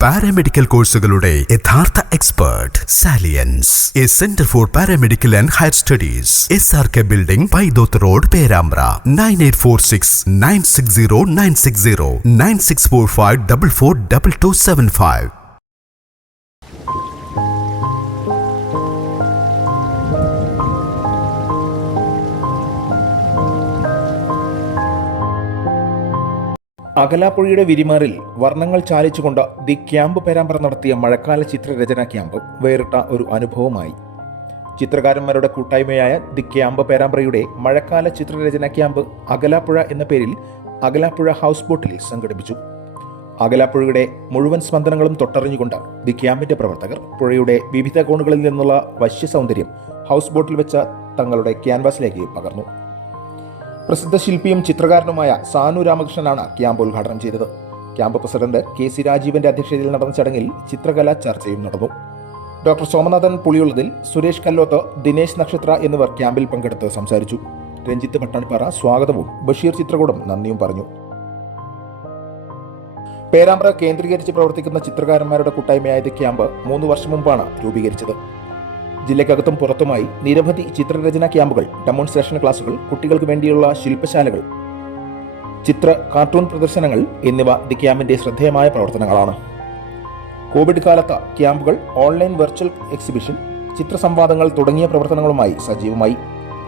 Paramedical കോഴ്സുകളുടെ യഥാർത്ഥ expert salience a centre for paramedical and higher studies S R K building Paithoth road Perambra nine eight four six nine six zero nine six zero nine six four five double four double two seven five അകലാപ്പുഴയുടെ വിരിമാറിൽ വർണങ്ങൾ ചാലിച്ചുകൊണ്ട് the camp Perambra നടത്തിയ മഴക്കാല ചിത്രരചന camp വേറിട്ട ഒരു അനുഭവമായി. ചിത്രകാരന്മാരുടെ കൂട്ടായ്മയായ ദി ക്യാമ്പ് പേരാമ്പ്രയുടെ മഴക്കാല ചിത്രരചന ക്യാമ്പ് അകലാപ്പുഴ എന്ന പേരിൽ അകലാപ്പുഴ ഹൗസ് ബോട്ടിൽ സംഘടിപ്പിച്ചു. അകലാപ്പുഴയുടെ മുഴുവൻ സ്പന്ദനങ്ങളും തൊട്ടറിഞ്ഞുകൊണ്ട് ദി ക്യാമ്പിന്റെ പ്രവർത്തകർ പുഴയുടെ വിവിധ കോണുകളിൽ നിന്നുള്ള വശ്യ സൗന്ദര്യം ഹൗസ് ബോട്ടിൽ വെച്ച തങ്ങളുടെ ക്യാൻവാസിലേക്ക് പകർന്നു. പ്രസിദ്ധ ശില്പിയും ചിത്രകാരനുമായ സാനു രാമകൃഷ്ണനാണ് ക്യാമ്പ് ഉദ്ഘാടനം ചെയ്തത്. ക്യാമ്പ് പ്രസിഡന്റ് കെ സി രാജീവന്റെ അധ്യക്ഷതയിൽ നടന്ന ചടങ്ങിൽ ചിത്രകലാ ചർച്ചയും നടന്നു. ഡോക്ടർ സോമനാഥൻ പുളിയുള്ളതിൽ സുരേഷ് കല്ലോത്ത് ദിനേശ് നക്ഷത്ര എന്നിവർ ക്യാമ്പിൽ പങ്കെടുത്ത് സംസാരിച്ചു. രഞ്ജിത്ത് പട്ടാണിപ്പാറ സ്വാഗതവും. ബഷീർ ചിത്രകൂടം നന്ദിയും പറഞ്ഞു. പേരാമ്പ്ര കേന്ദ്രീകരിച്ച് പ്രവർത്തിക്കുന്ന ചിത്രകാരന്മാരുടെ കൂട്ടായ്മയായത് ക്യാമ്പ് മൂന്ന് വർഷം മുമ്പാണ് രൂപീകരിച്ചത്. ജില്ലയ്ക്കകത്തും പുറത്തുമായി നിരവധി ചിത്രരചനാ ക്യാമ്പുകൾ ഡെമോൺസ്ട്രേഷൻ ക്ലാസുകൾ കുട്ടികൾക്ക് വേണ്ടിയുള്ള ശില്പശാലകൾ ചിത്ര കാർട്ടൂൺ പ്രദർശനങ്ങൾ എന്നിവ ദി ക്യാമ്പിന്റെ ശ്രദ്ധേയമായ പ്രവർത്തനങ്ങളാണ്. കോവിഡ് കാലത്ത് ക്യാമ്പുകൾ ഓൺലൈൻ വെർച്വൽ എക്സിബിഷൻ ചിത്രസംവാദങ്ങൾ തുടങ്ങിയ പ്രവർത്തനങ്ങളുമായി സജീവമായി.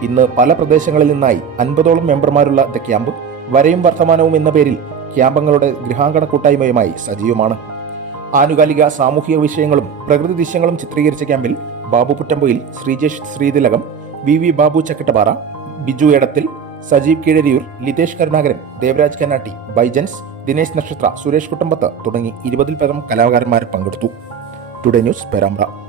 ഇന്ന് പല പ്രദേശങ്ങളിൽ നിന്നായി അൻപതോളം മെമ്പർമാരുള്ള ദ ക്യാമ്പ് വരയും വർത്തമാനവും എന്ന പേരിൽ ക്യാമ്പങ്ങളുടെ ഗൃഹാങ്കണ കൂട്ടായ്മയുമായി സജീവമാണ്. ആനുകാലിക സാമൂഹിക വിഷയങ്ങളും പ്രകൃതി ദൃശ്യങ്ങളും ചിത്രീകരിച്ച ക്യാമ്പിൽ ബാബു പുറ്റമ്പൊയിൽ ശ്രീജേഷ് ശ്രീതിലകം വി വി ബാബു ചക്കട്ടപാറ ബിജു എടത്തിൽ സജീവ് കീഴരിയൂർ ലിതേഷ് കരുണാകരൻ ദേവരാജ് കന്നാട്ടി ബൈജൻസ് ദിനേശ് നക്ഷത്ര സുരേഷ് കുട്ടമ്പത്ത് തുടങ്ങി ഇരുപതിൽ പരം കലാകാരന്മാർ പങ്കെടുത്തു. Today news Perambra.